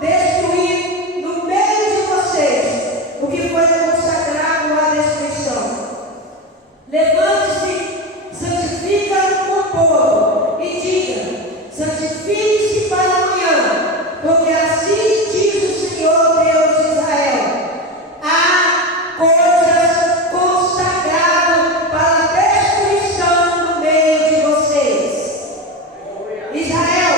destruir no meio de vocês o que foi consagrado à destruição. Levante-se, santifica o povo e diga: santifique-se para amanhã, porque assim diz o Senhor Deus de Israel: há coisas consagradas para destruição no meio de vocês. Israel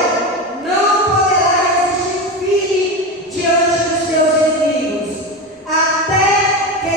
não poderá resistir firme diante dos seus inimigos, até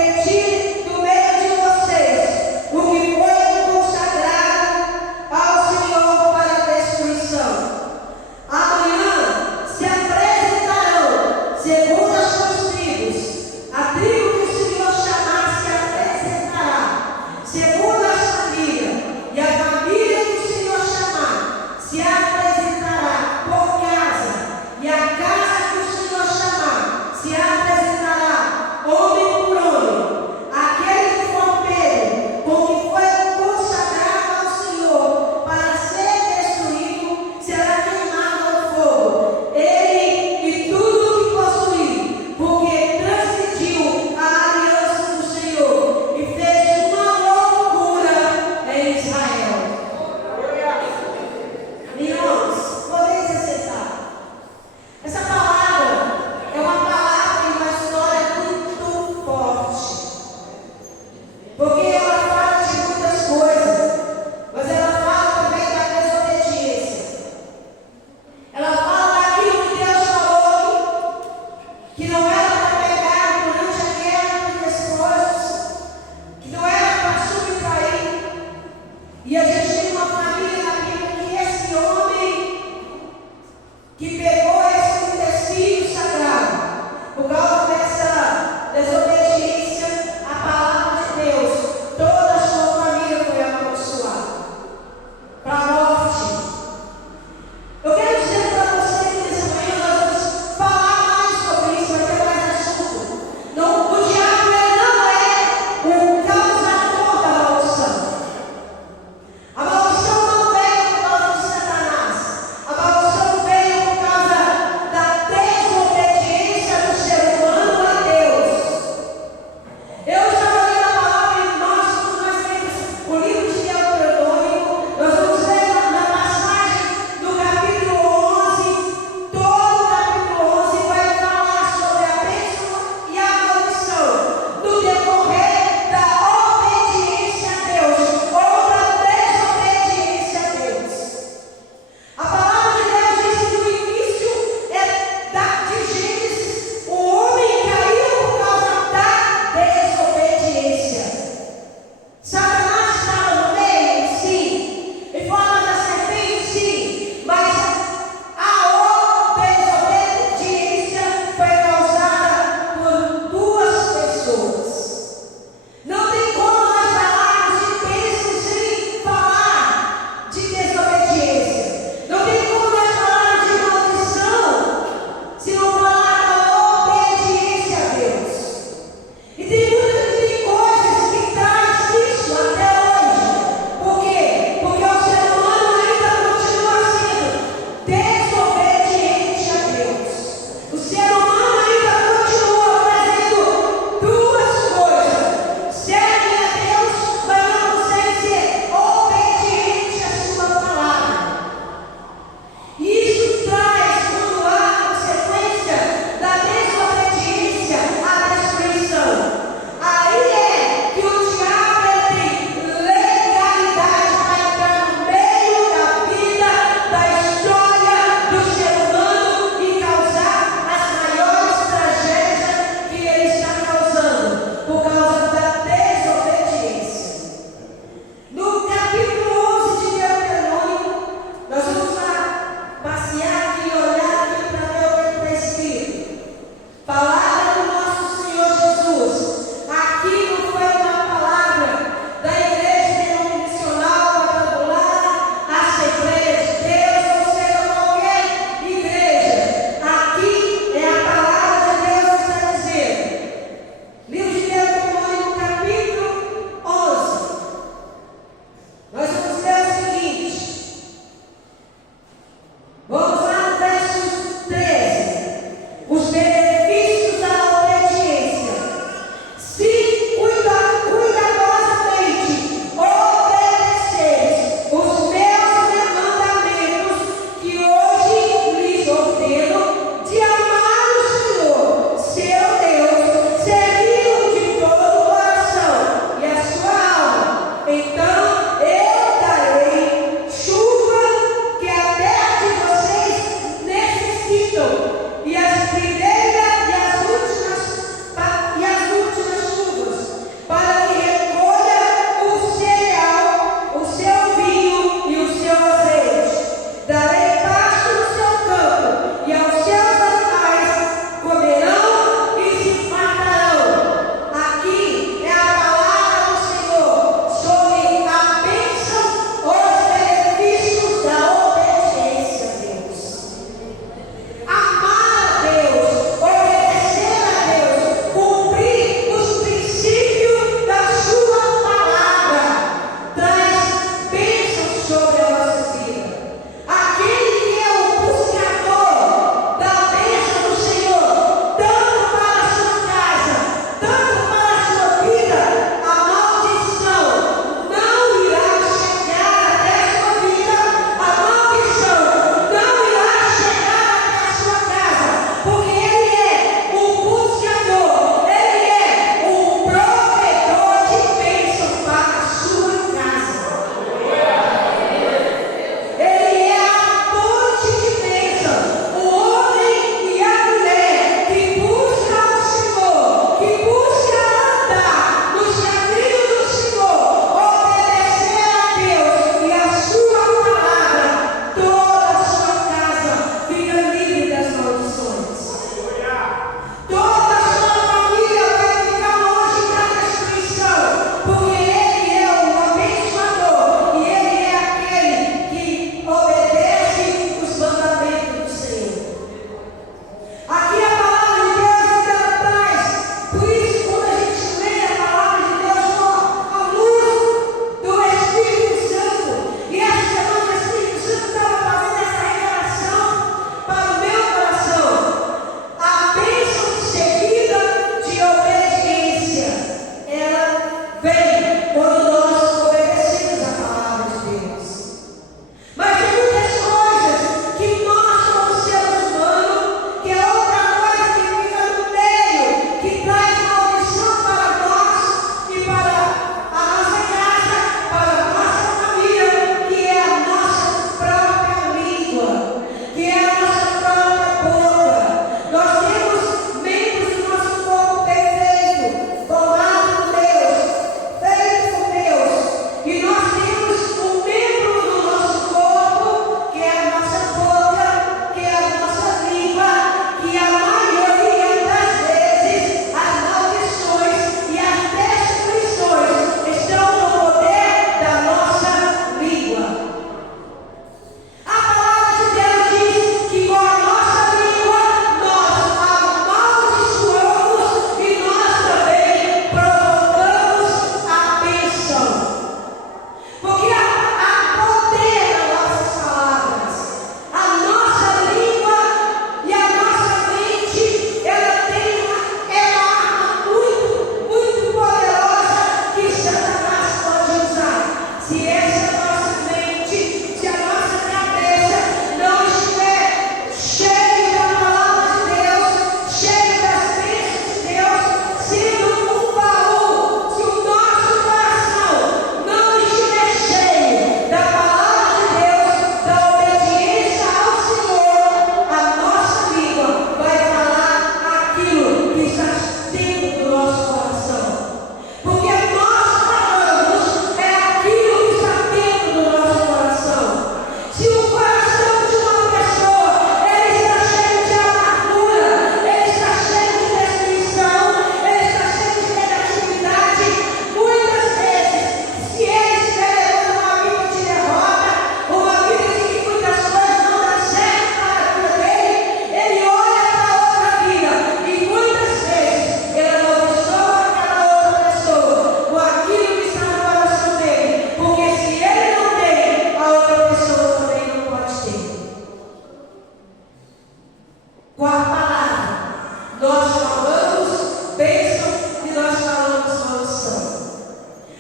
Nós falamos bênção e nós falamos maldição.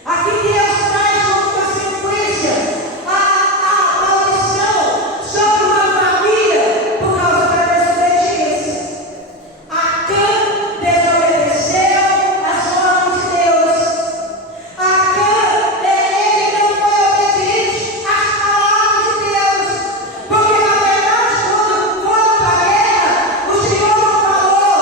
Aqui Deus traz como consequência a maldição sobre uma família por causa da desobediência. Acã desobedeceu as ordens de Deus. Acã, ele não foi obediente às palavras de Deus. Porque na verdade, quando foram para a guerra, o Senhor falou: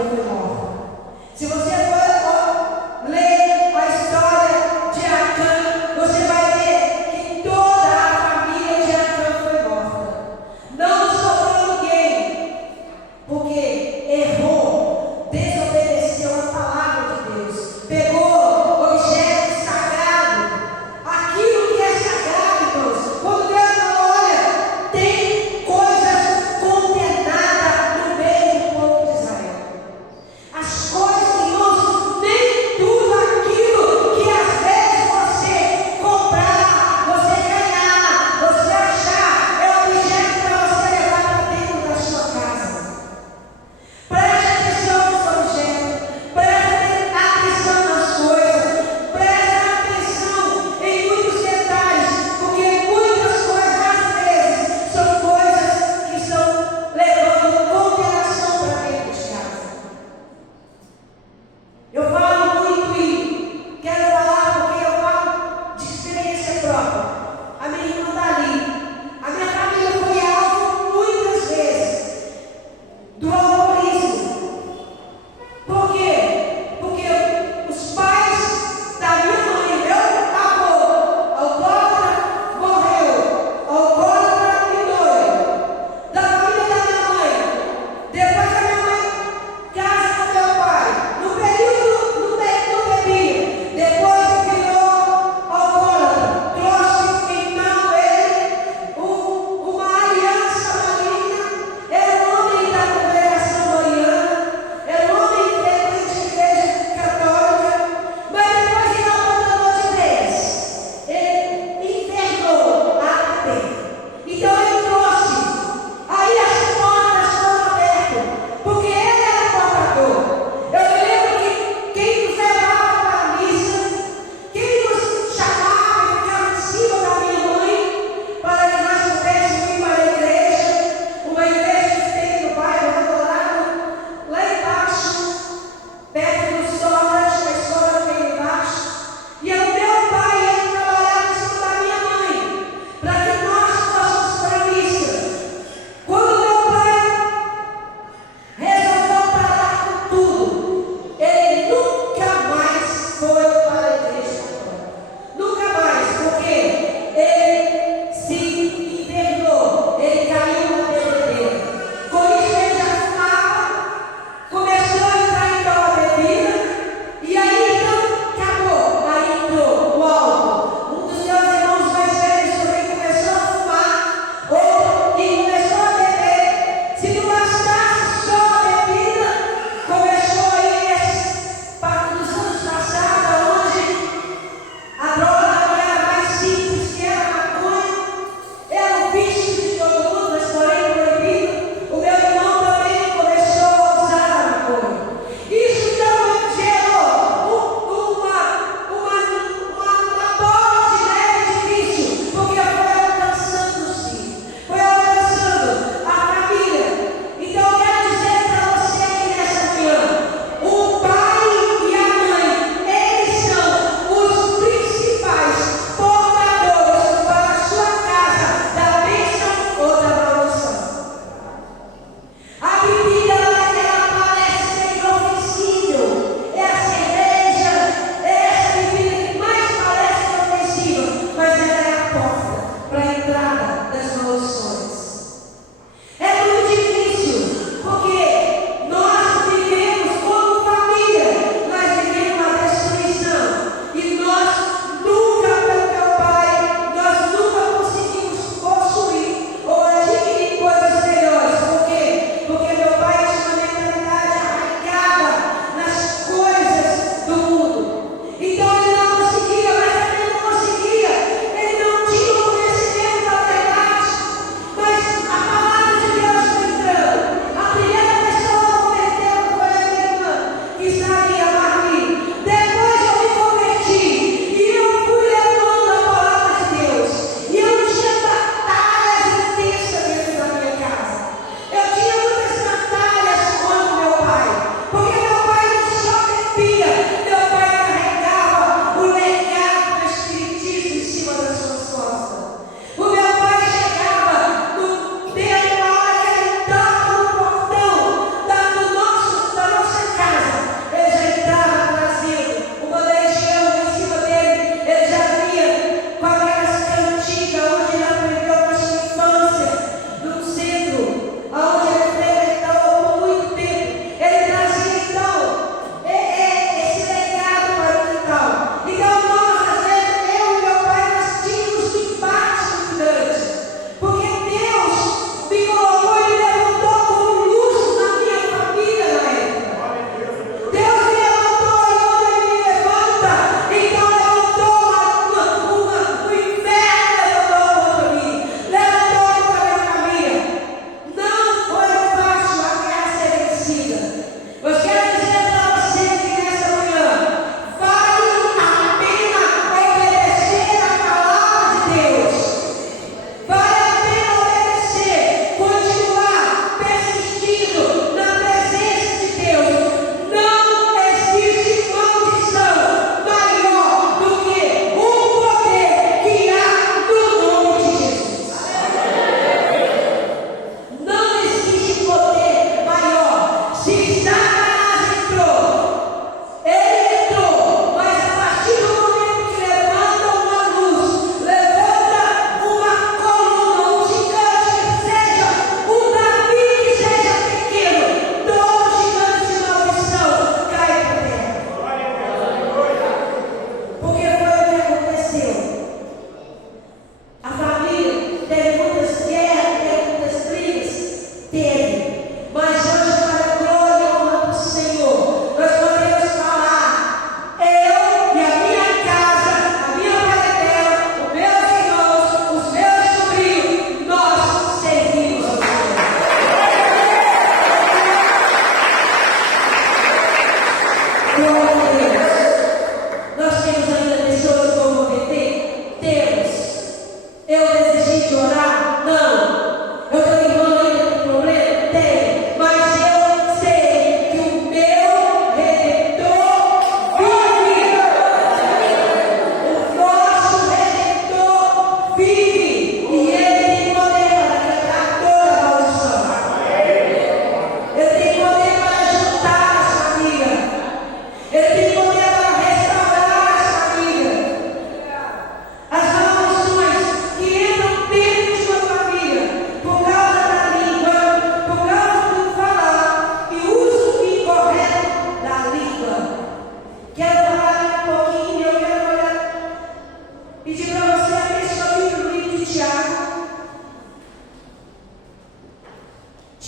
família foi morta. Se você for ler a história de Acã, você vai ver que toda a família de Acã foi morta. Não sobrou ninguém, porque errou, desobedeceu a palavra de Deus, pegou objeto sagrado, aquilo que é sagrado, irmãos. Quando Deus fala, olha, tem coisas condenadas no meio do povo de Israel.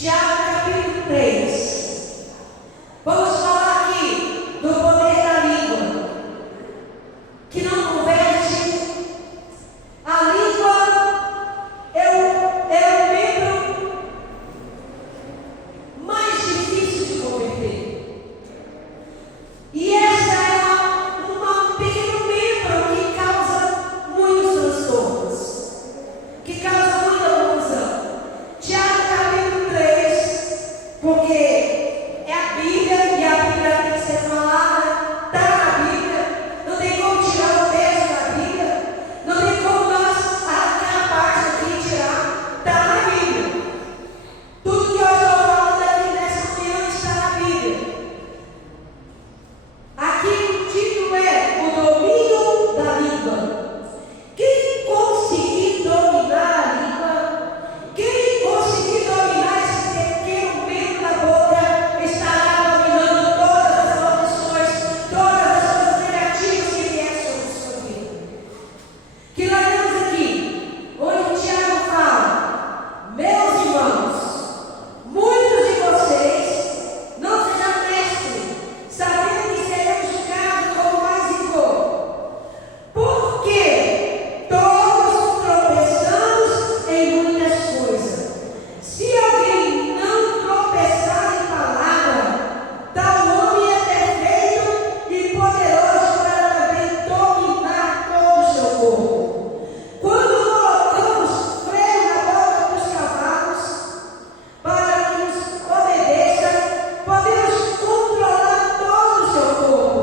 Tiago capítulo 3. Vamos falar aqui do poder da língua, que não converte. A língua é o membro mais difícil de converter. E essa é um pequeno membro que causa muitos transtornos, que causa muita confusão. Tiago capítulo 3, porque é a Bíblia e a Bíblia tem que ser falada, está na Bíblia, não tem como tirar o texto da Bíblia, não tem como nós arrancar a parte aqui e tirar, está na Bíblia. Tudo que eu estou falando aqui nessa manhã está na Bíblia. Aqui o título é o domínio da língua. Quem conseguir dominar a língua, quem conseguir dominar esse pequeno membro da boca, estará dominando todas as maldições, todas as coisas negativas que vierem sobre a sua vida. Que nós temos aqui, onde o Tiago fala: meus irmãos, muitos de vocês não sejam mestres, sabendo que seremos julgados como mais igual. Porque todos tropeçamos em muitas coisas. Se alguém não tropeçar em palavra, tal homem é perfeito e poderoso para também dominar todo o seu corpo. Quando colocamos freio na boca dos cavalos para que nos obedeçam, podemos controlar todo o seu corpo.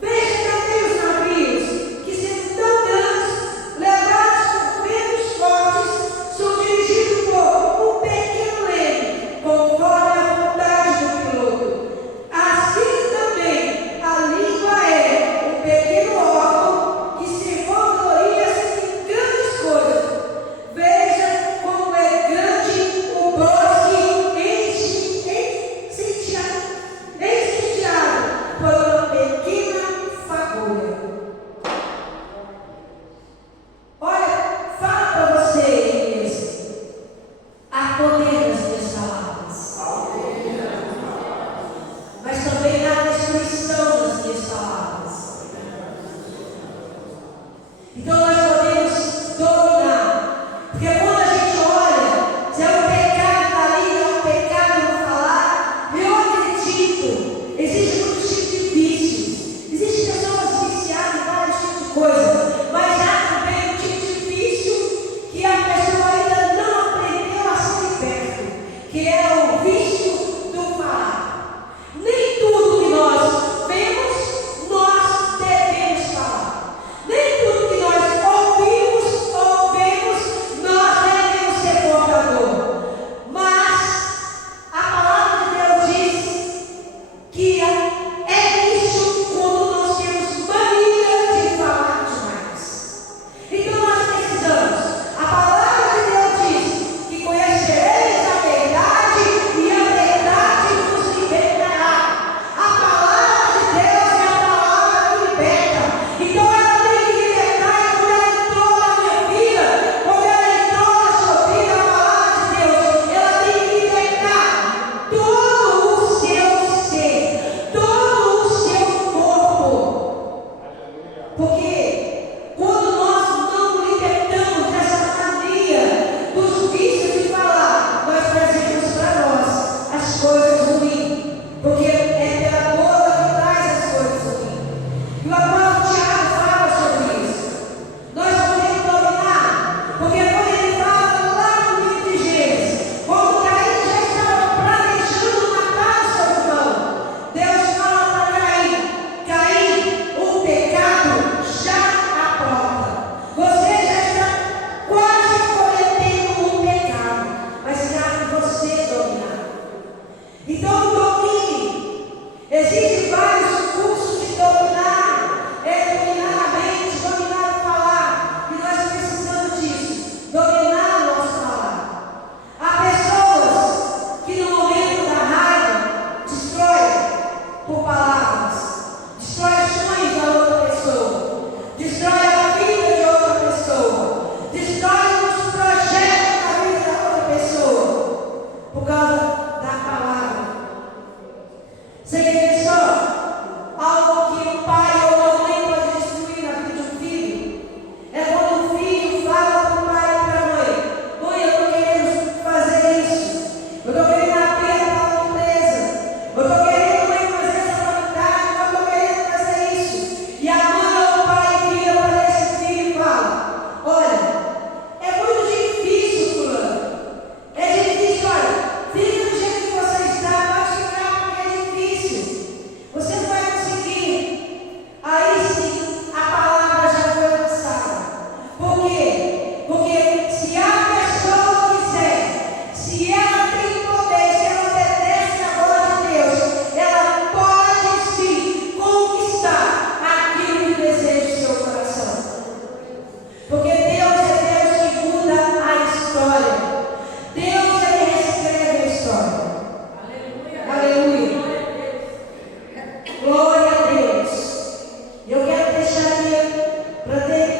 Veja também os navios, que sendo tão grandes, levados por ventos fortes, são dirigidos por um pequeno leme, conforme a vontade do piloto. Assim também a língua é um pequeno órgão que se vangloria em grandes coisas. Veja como é grande o bosque incendiado por uma pequena fagulha. Olha, fala para você aí mesmo. Há poder nas minhas palavras, mas também há destruição nas minhas palavras. Então nós podemos dominar, porque quando a gente olha, se é um pecado da língua, é um pecado no falar, eu acredito, existem muitos tipos de vícios, existem pessoas viciadas em vários tipos de coisas, mas há também um tipo de vício que a pessoa ainda não aprendeu a ser liberto, que é o vício do falar. Nem tudo que nós vemos, nós devemos falar. Nem tudo que nós ouvimos ou vemos, nós devemos ser portador. Mas a palavra de Deus diz que é isso quando nós temos mania de falar demais. Então nós precisamos. A palavra de Deus diz que conhecereis a verdade por causa da palavra. Você quer só algo que o pai ou a mãe pode destruir na vida de um filho? É quando o filho fala para o pai e para a mãe: mãe, eu estou querendo fazer isso, eu estou querendo abrir a tal empresa, eu estou querendo, mãe, fazer essa faculdade, eu estou querendo fazer isso. E a mãe ou o pai vira para esse filho e fala: olha, é muito difícil, fulano. É difícil, olha, fica do jeito que você está, pode ficar porque é difícil. Você não vai conseguir. Aí sim, a palavra já foi lançada. Por quê? Porque se a pessoa quiser, se ela tem poder, se ela obedece a voz de Deus, ela pode sim conquistar aquilo que deseja o seu coração. Porque Deus é Deus que muda a história. Deus é que reescreve a história. Aleluia. Glória a Deus. Eu quero deixar aqui para ter